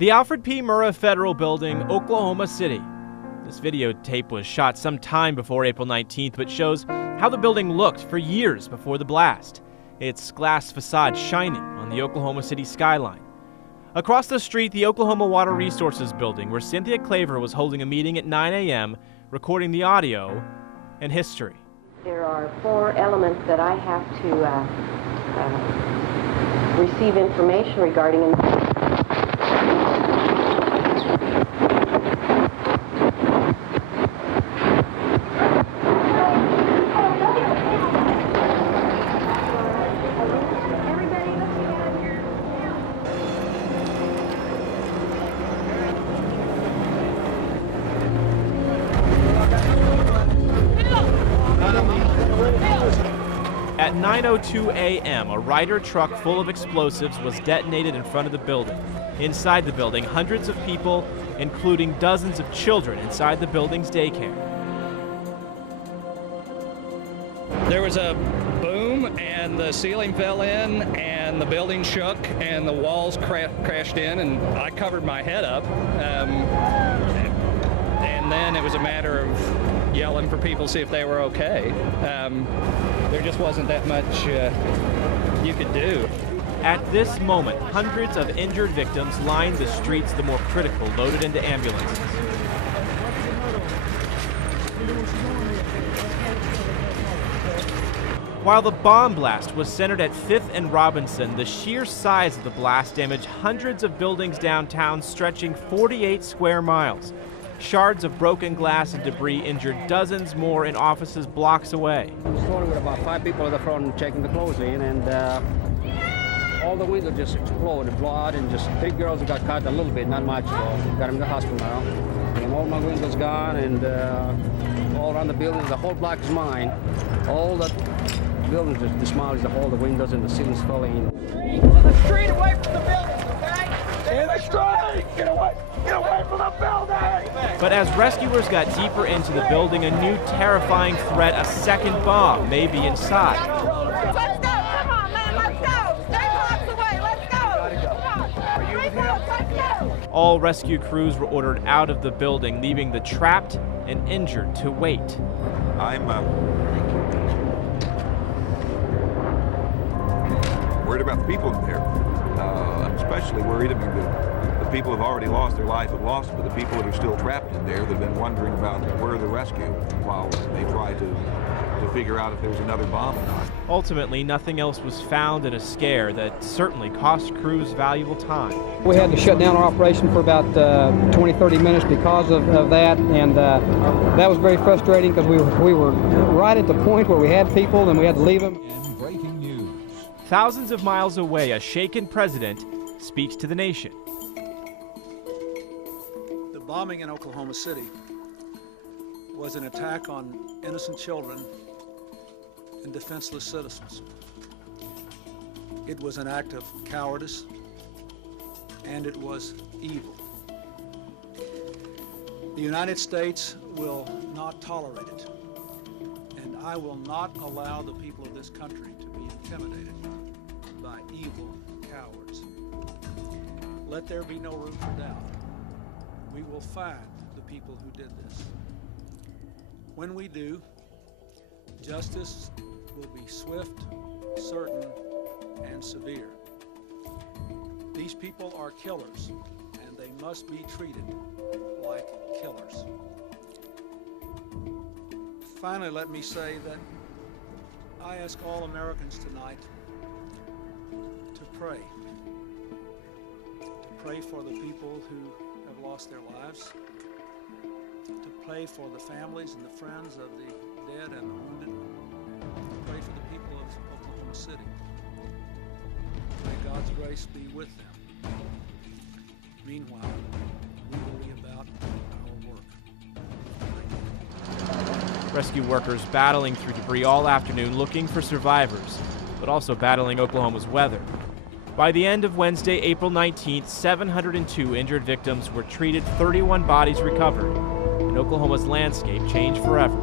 The Alfred P. Murrah Federal Building, Oklahoma City. This videotape was shot some time before April 19th, but shows how the building looked for years before the blast, its glass facade shining on the Oklahoma City skyline. Across the street, the Oklahoma Water Resources Building, where Cynthia Claver was holding a meeting at 9 a.m., recording the audio and history. There are 4 elements that I have to receive information regarding. At 9:02 a.m., a Ryder truck full of explosives was detonated in front of the building. Inside the building, hundreds of people, including dozens of children inside the building's daycare. There was a boom, and the ceiling fell in, and the building shook, and the walls crashed in, and I covered my head up. And then it was a matter of yelling for people to see if they were okay. There just wasn't that much you could do. At this moment, hundreds of injured victims lined the streets, the more critical loaded into ambulances. While the bomb blast was centered at 5th and Robinson, the sheer size of the blast damaged hundreds of buildings downtown, stretching 48 square miles. Shards of broken glass and debris injured dozens more in offices blocks away. Started with about 5 people at the front checking the clothes in, and all the windows just exploded, blood, and just 3 girls got cut a little bit, not much, so got them in the hospital now. And all my windows gone, and all around the building, the whole block is mine. All the buildings just demolished, the whole the windows and the ceilings fell in. To the street, away from the buildings, okay? In the street! Get away from the building! But as rescuers got deeper into the building, a new terrifying threat, a second bomb, may be inside. Let's go! Come on, man, let's go! Stay blocks away, let's go! Come on, 3 blocks, let's go! All rescue crews were ordered out of the building, leaving the trapped and injured to wait. I'm worried about the people in there. I'm especially worried. I mean, the people have already lost their life, have lost, but the people that are still trapped in there, that have been wondering about where the rescue while they try to figure out if there's another bomb or not. Ultimately, nothing else was found in a scare that certainly cost crews valuable time. We had to shut down our operation for about 20-30 minutes because of that, and that was very frustrating because we were right at the point where we had people and we had to leave them. And breaking news. Thousands of miles away, a shaken president speaks to the nation. The bombing in Oklahoma City was an attack on innocent children and defenseless citizens. It was an act of cowardice, and it was evil. The United States will not tolerate it, and I will not allow the people of this country to be intimidated by evil cowards. Let there be no room for doubt. We will find the people who did this. When we do, justice will be swift, certain, and severe. These people are killers, and they must be treated like killers. Finally, let me say that I ask all Americans tonight to pray. To pray for the people who have lost their lives, to pray for the families and the friends of the dead and the wounded, to pray for the people of Oklahoma City. May God's grace be with them. Meanwhile, we will be about our work. Rescue workers battling through debris all afternoon looking for survivors, but also battling Oklahoma's weather. By the end of Wednesday, April 19th, 702 injured victims were treated, 31 bodies recovered, and Oklahoma's landscape changed forever.